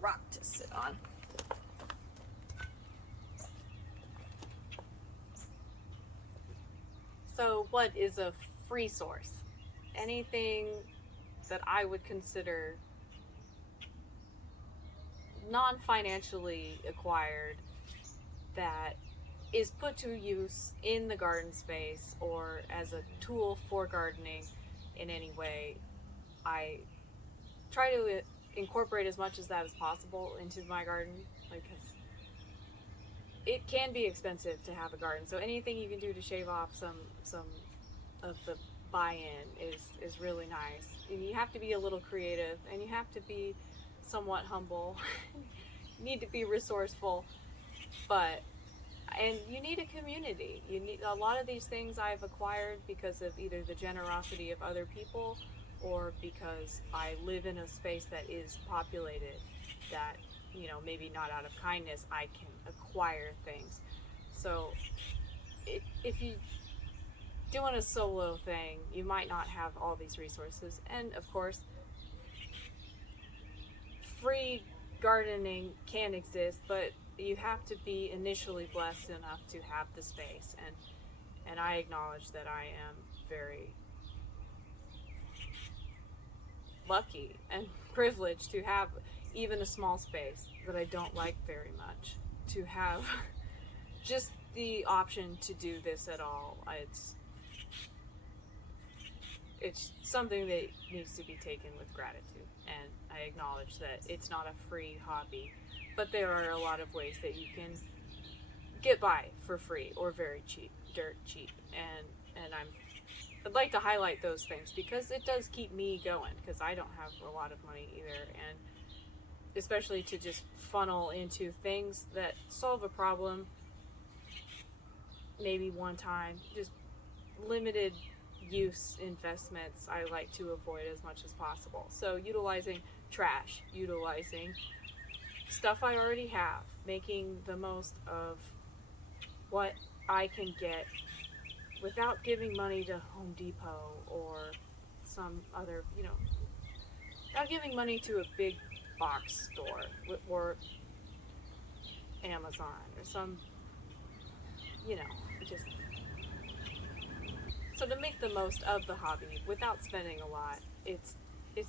rock to sit on. So what is a free source? Anything that I would consider non-financially acquired that is put to use in the garden space or as a tool for gardening in any way. I try to incorporate as much as that as possible into my garden, because it can be expensive to have a garden. So anything you can do to shave off some of the buy-in is really nice. And you have to be a little creative, and you have to be somewhat humble. You need to be resourceful, and you need a community. You need a lot of these things I've acquired because of either the generosity of other people or because I live in a space that is populated, that, you know, maybe not out of kindness, I can acquire things. So if you doing a solo thing, you might not have all these resources. And of course, free gardening can exist, but you have to be initially blessed enough to have the space. And I acknowledge that I am very lucky and privileged to have even a small space that I don't like very much, to have just the option to do this at all. It's something that needs to be taken with gratitude, and I acknowledge that it's not a free hobby, but there are a lot of ways that you can get by for free or very cheap, dirt cheap, and I'd like to highlight those things because it does keep me going, because I don't have a lot of money either, and especially to just funnel into things that solve a problem maybe one time, just limited use investments I like to avoid as much as possible. So utilizing trash, utilizing stuff I already have, making the most of what I can get without giving money to Home Depot or some other, without giving money to a big box store or Amazon or some, just. So to make the most of the hobby without spending a lot, it's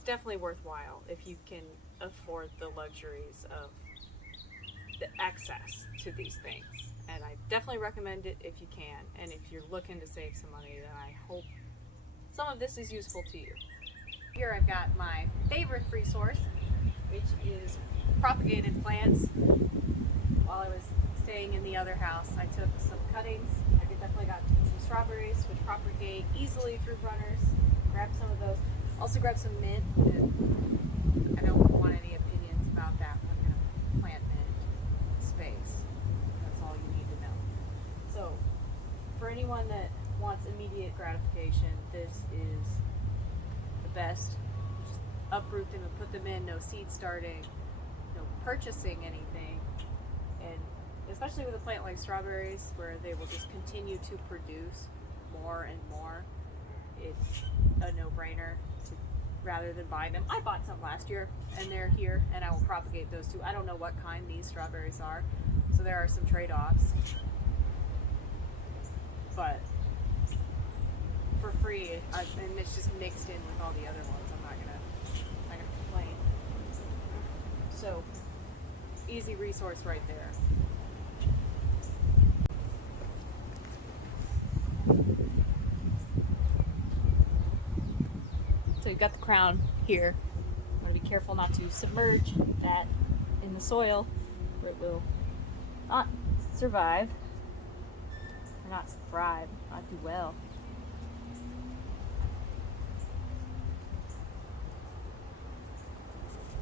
definitely worthwhile if you can afford the luxuries of the access to these things. And I definitely recommend it if you can. And if you're looking to save some money, then I hope some of this is useful to you. Here I've got my favorite free source, which is propagated plants. While I was staying in the other house, I took some cuttings. I definitely got some strawberries, which propagate easily through runners. Grabbed some of those. Also grabbed some mint. And I don't want any opinions about that. I'm going to plant mint in space. That's all you need to know. So, for anyone that wants immediate gratification, this is the best. Just uproot them and put them in. No seed starting, no purchasing anything. And especially with a plant like strawberries, where they will just continue to produce more and more, it's a no-brainer rather than buy them. I bought some last year, and they're here, and I will propagate those too. I don't know what kind these strawberries are, so there are some trade-offs. But for free, and it's just mixed in with all the other ones. I'm not gonna complain. So easy resource right there. So you've got the crown here. I'm going to be careful not to submerge that in the soil, or it will not survive, or not thrive, not do well.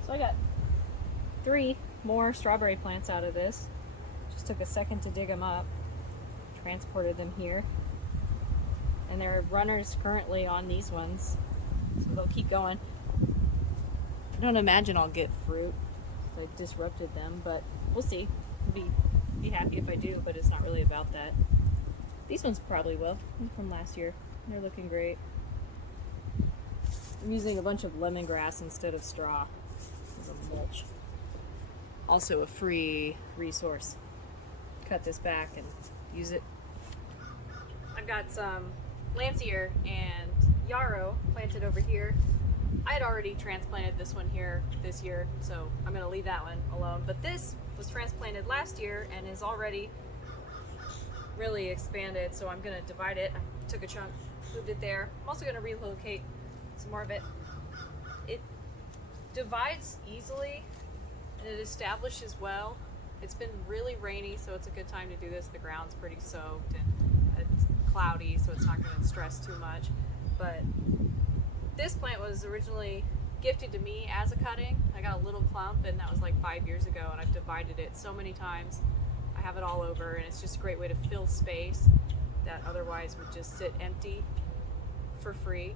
So I got 3 more strawberry plants out of this. Just took a second to dig them up, transported them here. And there are runners currently on these ones, so they'll keep going. I don't imagine I'll get fruit, so I disrupted them, but we'll see. I'll be happy if I do, but it's not really about that. These ones probably will. They're from last year. They're looking great. I'm using a bunch of lemongrass instead of straw as a mulch. also a free resource. Cut this back and use it. I've got some Lancier and yarrow planted over here. I had already transplanted this one here this year, so I'm going to leave that one alone. But this was transplanted last year and is already really expanded, so I'm going to divide it. I took a chunk, moved it there. I'm also going to relocate some more of it. It divides easily and it establishes well. It's been really rainy, so it's a good time to do this. The ground's pretty soaked and it's cloudy, so it's not going to stress too much. But this plant was originally gifted to me as a cutting. I got a little clump, and that was like 5 years ago, and I've divided it so many times. I have it all over, and it's just a great way to fill space that otherwise would just sit empty for free,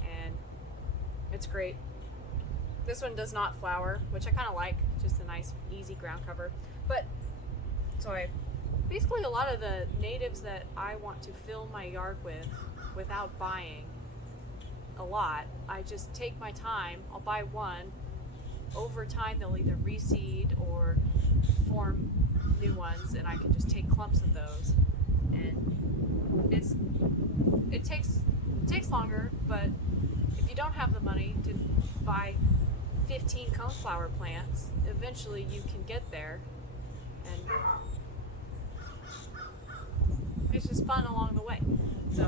and it's great. This one does not flower, which I kind of like, just a nice easy ground cover. But so basically a lot of the natives that I want to fill my yard with without buying a lot, I just take my time. I'll buy one. Over time they'll either reseed or form new ones, and I can just take clumps of those. And it takes longer, but if you don't have the money to buy 15 coneflower plants, eventually you can get there, and it's just fun along the way. So,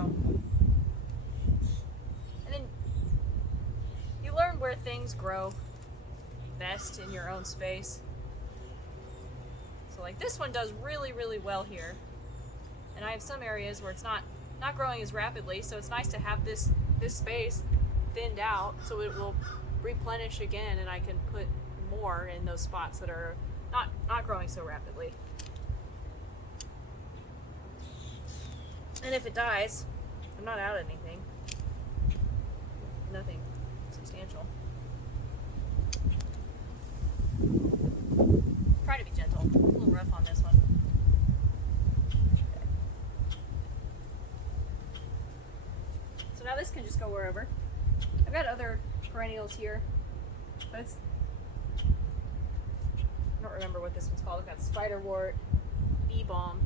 and then you learn where things grow best in your own space. So like this one does really, really well here, and I have some areas where it's not growing as rapidly, so it's nice to have this space thinned out so it will replenish again, and I can put more in those spots that are not growing so rapidly. And if it dies, I'm not out anything. Nothing substantial. Try to be gentle. A little rough on this one. Okay. So now this can just go wherever. I've got other perennials here, but I don't remember what this one's called. I've got spiderwort, bee balm.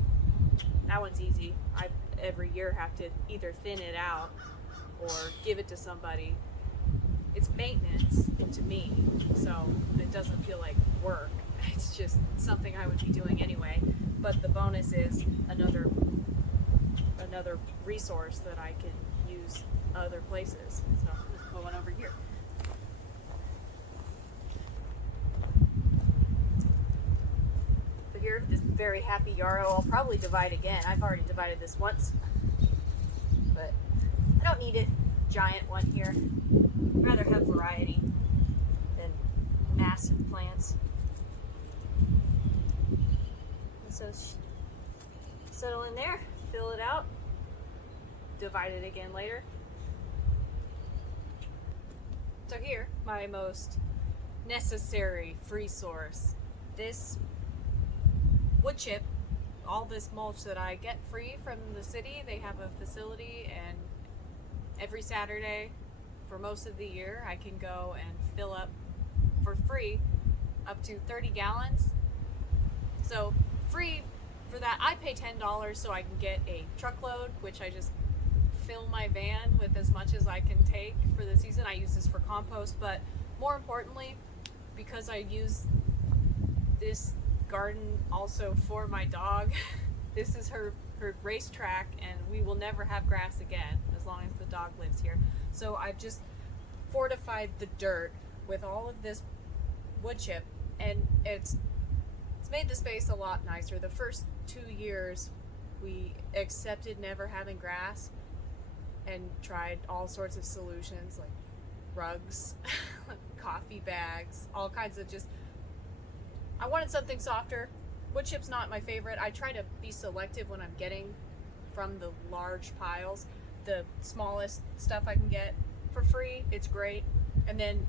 That one's easy. I every year have to either thin it out or give it to somebody. It's maintenance to me, so it doesn't feel like work. It's just something I would be doing anyway. But the bonus is another resource that I can use other places. So let's put one over here. So here, this very happy yarrow, I'll probably divide again. I've already divided this once, but I don't need a giant one here. I'd rather have variety than massive plants. And so settle in there, fill it out, divide it again later. So here, my most necessary free source. This wood chip, all this mulch that I get free from the city. They have a facility, and every Saturday for most of the year I can go and fill up for free up to 30 gallons. So free for that. I pay $10 so I can get a truckload, which I just fill my van with as much as I can take for the season. I use this for compost, but more importantly, because I use this garden also for my dog. This is her racetrack, and we will never have grass again as long as the dog lives here. So I've just fortified the dirt with all of this wood chip, and it's made the space a lot nicer. The first 2 years we accepted never having grass and tried all sorts of solutions like rugs, coffee bags, all kinds of just, I wanted something softer. Wood chip's not my favorite. I try to be selective when I'm getting from the large piles. The smallest stuff I can get for free, it's great. And then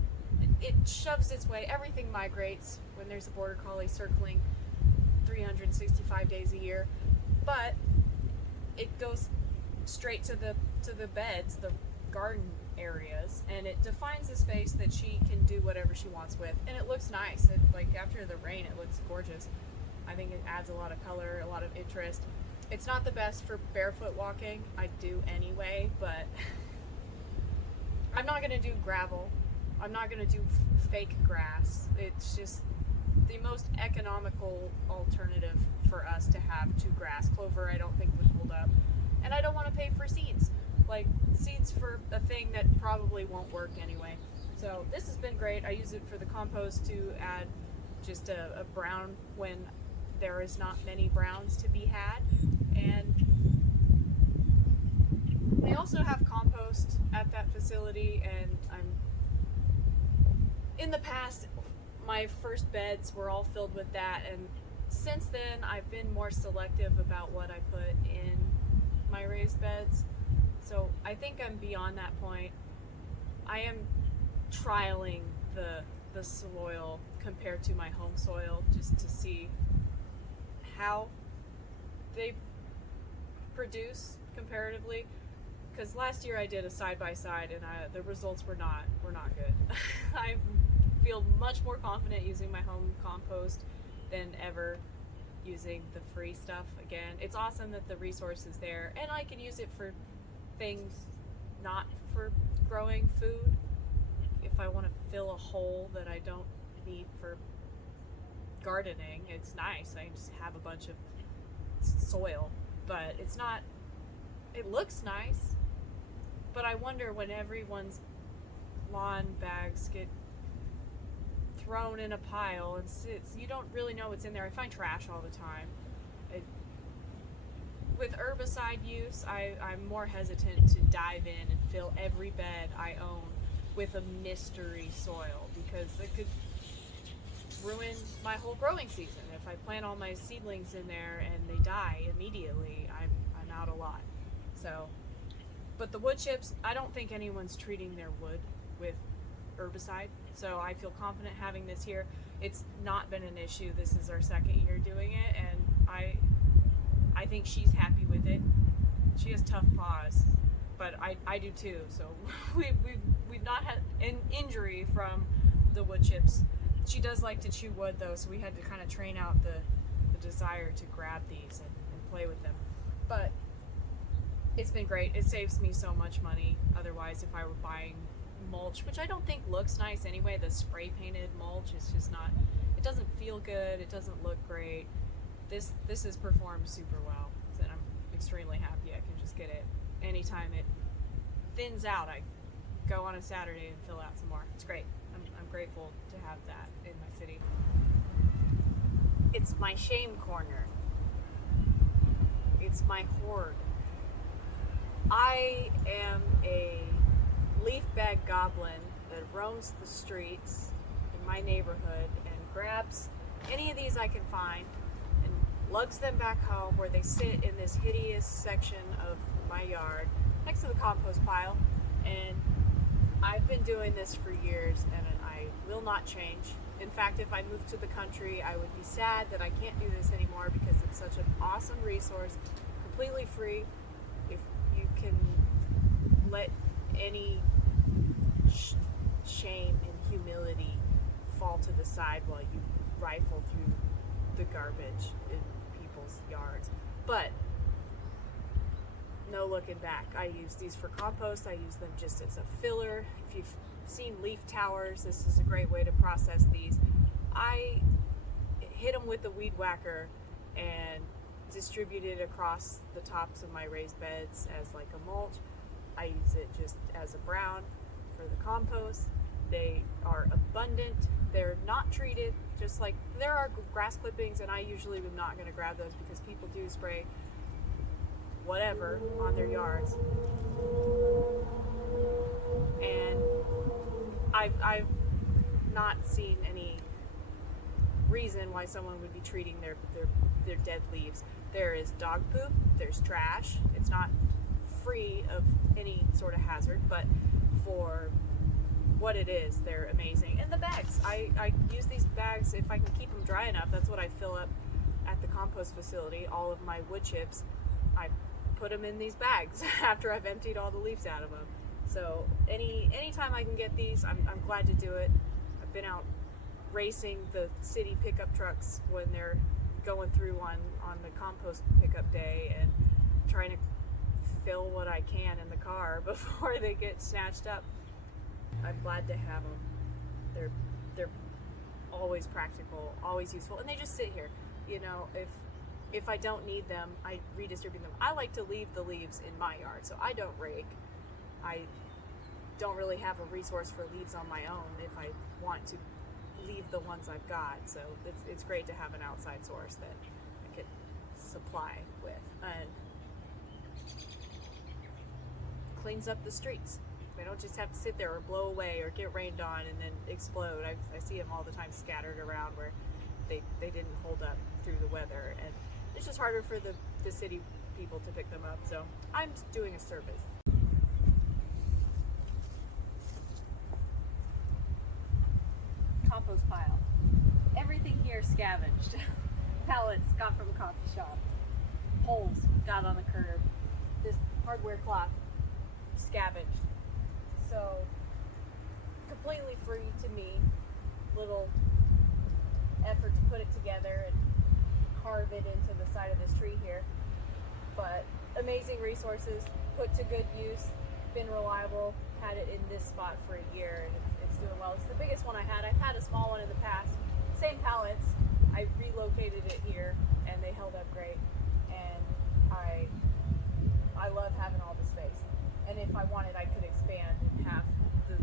it shoves its way. Everything migrates when there's a border collie circling 365 days a year. But it goes straight to the beds, the garden areas, and it defines the space that she can do whatever she wants with, and it looks nice. It Like after the rain, it looks gorgeous. I think it adds a lot of color, a lot of interest. It's not the best for barefoot walking. I do anyway, but I'm not gonna do gravel. I'm not gonna do fake grass. It's just the most economical alternative for us to have to grass. Clover I don't think would hold up. And I don't want to pay for seeds. Like seeds for a thing that probably won't work anyway. So this has been great. I use it for the compost to add just a brown when there is not many browns to be had. And they also have compost at that facility, and in the past, my first beds were all filled with that, and since then I've been more selective about what I put in my raised beds. So I think I'm beyond that point. I am trialing the soil compared to my home soil just to see how they produce comparatively. Because last year I did a side by side, and the results were not good. I feel much more confident using my home compost than ever using the free stuff again. It's awesome that the resource is there, and I can use it for things not for growing food. If I want to fill a hole that I don't need for gardening, it's nice. I can just have a bunch of soil, but it's not, it looks nice, but I wonder when everyone's lawn bags get thrown in a pile and sits, you don't really know what's in there. I find trash all the time. With herbicide use, I'm more hesitant to dive in and fill every bed I own with a mystery soil, because it could ruin my whole growing season. If I plant all my seedlings in there and they die immediately, I'm out a lot. So, but the wood chips, I don't think anyone's treating their wood with herbicide, so I feel confident having this here. It's not been an issue. This is our second year doing it, and I think she's happy with it. She has tough paws, but I do too. So we've not had an injury from the wood chips. She does like to chew wood though, so we had to kind of train out the desire to grab these and play with them. But it's been great. It saves me so much money. Otherwise, if I were buying mulch, which I don't think looks nice anyway, the spray painted mulch is just not, it doesn't feel good, it doesn't look great. This has performed super well, and I'm extremely happy. I can just get it anytime it thins out. I go on a Saturday and fill out some more. It's great. I'm grateful to have that in my city. It's my shame corner. It's my hoard. I am a leaf bag goblin that roams the streets in my neighborhood and grabs any of these I can find and lugs them back home, where they sit in this hideous section of my yard next to the compost pile. And I've been doing this for years, and I will not change. In fact, if I moved to the country, I would be sad that I can't do this anymore, because it's such an awesome resource, completely free. If you can let any shame and humility fall to the side while you rifle through the garbage in people's yards. But no looking back. I use these for compost. I use them just as a filler. If you've seen leaf towers, this is a great way to process these. I hit them with a weed whacker and distribute it across the tops of my raised beds as like a mulch. I use it just as a brown for the compost. They are abundant. They're not treated, just like there are grass clippings, and I usually am not going to grab those because people do spray whatever on their yards. And I've not seen any reason why someone would be treating their dead leaves. There is dog poop, there's trash. It's not free of any sort of hazard, but for what it is, they're amazing. And the bags, I use these bags if I can keep them dry enough. That's what I fill up at the compost facility. All of my wood chips, I put them in these bags after I've emptied all the leaves out of them. So anytime I can get these, I'm glad to do it. I've been out racing the city pickup trucks when they're going through on the compost pickup day and trying to fill what I can in the car before they get snatched up. I'm glad to have them. They're always practical, always useful, and they just sit here. You know, if I don't need them, I redistribute them. I like to leave the leaves in my yard, so I don't rake. I don't really have a resource for leaves on my own if I want to leave the ones I've got, so it's great to have an outside source that I could supply with, and cleans up the streets. They don't just have to sit there or blow away or get rained on and then explode. I see them all the time scattered around where they didn't hold up through the weather, and it's just harder for the city people to pick them up, so I'm doing a service. Compost pile. Everything here scavenged. Pallets got from a coffee shop. Poles got on the curb. This hardware cloth scavenged. So completely free to me. Little effort to put it together and carve it into the side of this tree here. But amazing resources, put to good use, been reliable. Had it in this spot for a year, and it's doing well. It's the biggest one I had. I've had a small one in the past. Same pallets. I relocated it here, and they held up great. And I love having all the space. And if I wanted, I could expand and have the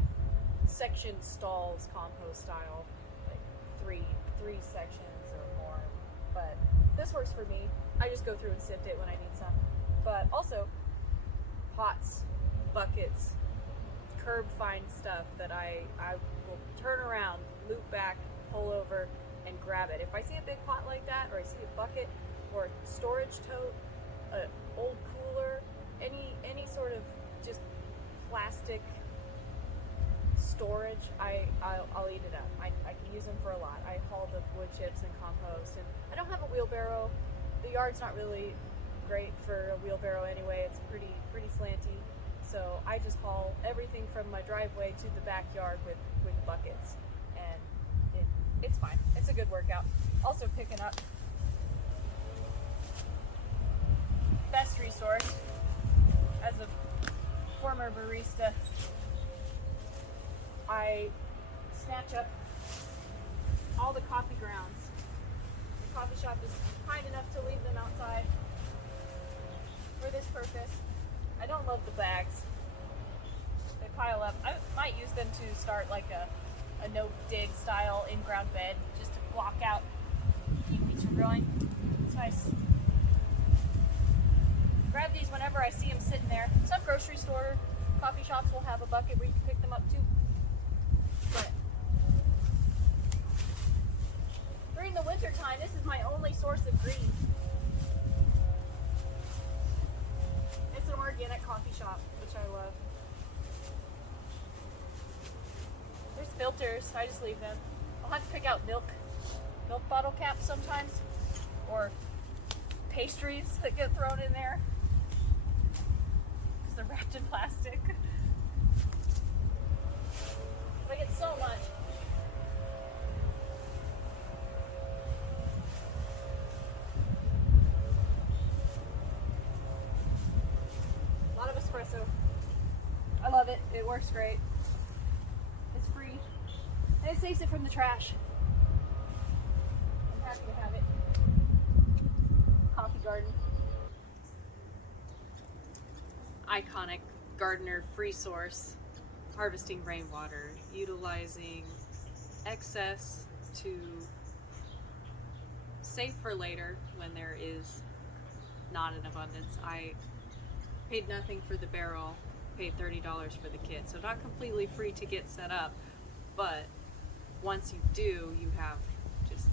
section stalls compost style, like three sections or more. But this works for me. I just go through and sift it when I need some. But also pots, buckets, curb find stuff that I will turn around, loop back, pull over, and grab it. If I see a big pot like that, or I see a bucket, or a storage tote, an old cooler, any sort of just plastic storage, I'll eat it up. I can use them for a lot. I haul the wood chips and compost, and I don't have a wheelbarrow. The yard's not really great for a wheelbarrow anyway. It's pretty slanty. So I just haul everything from my driveway to the backyard with buckets, and it's fine. It's a good workout. Also picking up best resource as a former barista. I snatch up all the coffee grounds. The coffee shop is kind enough to leave them outside for this purpose. I don't love the bags. They pile up. I might use them to start like a no-dig style in-ground bed, just to block out keep weeds from growing. So I grab these whenever I see them sitting there. Some grocery store, coffee shops will have a bucket where you can pick them up too. But during the winter time, this is my only source of green. It's an organic coffee shop, which I love. There's filters, I just leave them. I'll have to pick out milk bottle caps sometimes, or pastries that get thrown in there because they're wrapped in plastic. But I get so much. A lot of espresso. I love it. It works great. It's free. And it saves it from the trash. I'm happy to have it. Coffee garden. Iconic gardener free source. Harvesting rainwater. Utilizing excess to save for later when there is not an abundance. I paid nothing for the barrel. Paid $30 for the kit, so not completely free to get set up, but once you do, you have just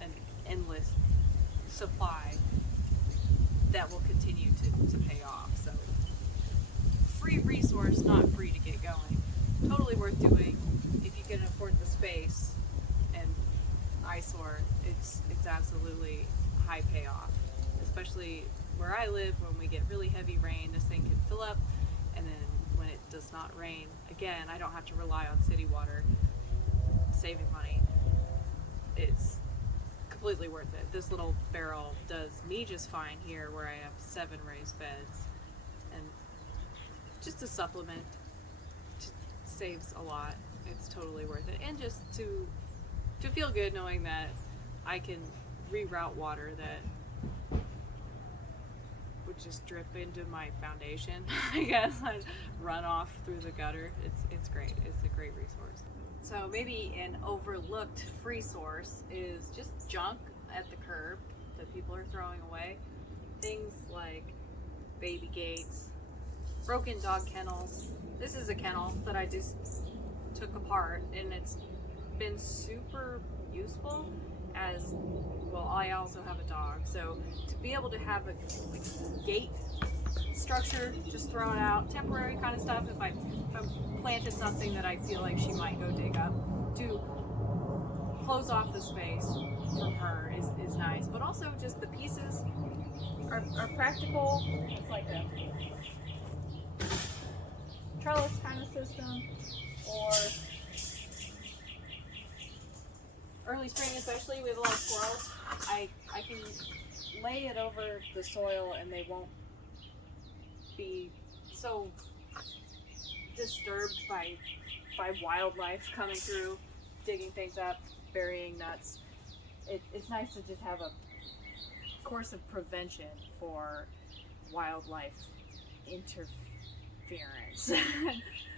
an endless supply that will continue to pay off. So free resource, not free to get going. Totally worth doing if you can afford the space and eyesore. It's absolutely high payoff, especially where I live. When we get really heavy rain, this thing can fill up. And then when it does not rain, again, I don't have to rely on city water, saving money. it's completely worth it. This little barrel does me just fine here where I have 7 raised beds, and just a supplement saves a lot. It's totally worth it, and just to feel good knowing that I can reroute water that would just drip into my foundation, I guess, and run off through the gutter. It's great. It's a great resource. So maybe an overlooked free source is just junk at the curb that people are throwing away. Things like baby gates, broken dog kennels. This is a kennel that I just took apart, and it's been super useful as well. I also have a dog, so to be able to have a gate structure just thrown out, temporary kind of stuff, if I planted something that I feel like she might go dig up, to close off the space from her is nice. But also just the pieces are practical. It's like a trellis kind of system, or early spring especially, we have a lot of squirrels. I can lay it over the soil and they won't be so disturbed by wildlife coming through, digging things up, burying nuts. It's nice to just have a course of prevention for wildlife interference,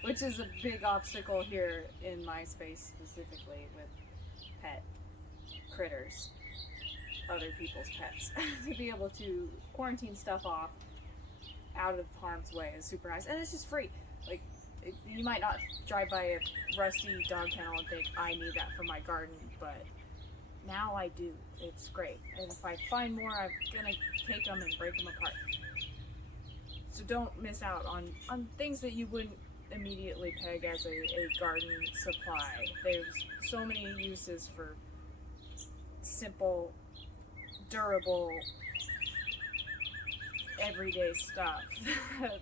which is a big obstacle here in my space specifically with pet critters, other people's pets. To be able to quarantine stuff off out of harm's way is super nice, and it's just free. Like, you might not drive by a rusty dog kennel and think, I need that for my garden, but now I do. It's great, and if I find more, I'm gonna take them and break them apart. So don't miss out on things that you wouldn't immediately peg as a garden supply. There's so many uses for simple, durable, everyday stuff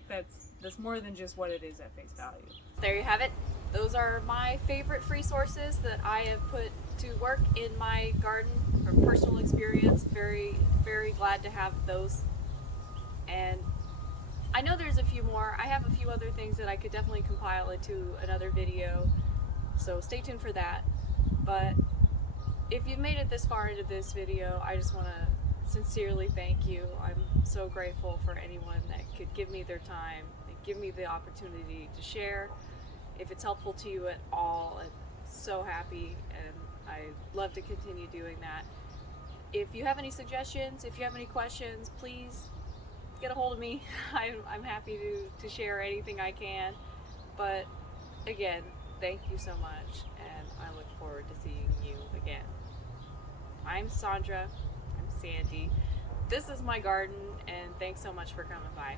that's more than just what it is at face value. There you have it. Those are my favorite free sources that I have put to work in my garden from personal experience. Very, very glad to have those. And I know there's a few more. I have a few other things that I could definitely compile into another video, so stay tuned for that. But if you've made it this far into this video, I just want to sincerely thank you. I'm so grateful for anyone that could give me their time and give me the opportunity to share. If it's helpful to you at all, I'm so happy, and I love to continue doing that. If you have any suggestions, if you have any questions, please get a hold of me. I'm happy to share anything I can. But again, thank you so much, and I look forward to seeing you again. I'm Sandra. I'm Sandy. This is my garden, and thanks so much for coming by.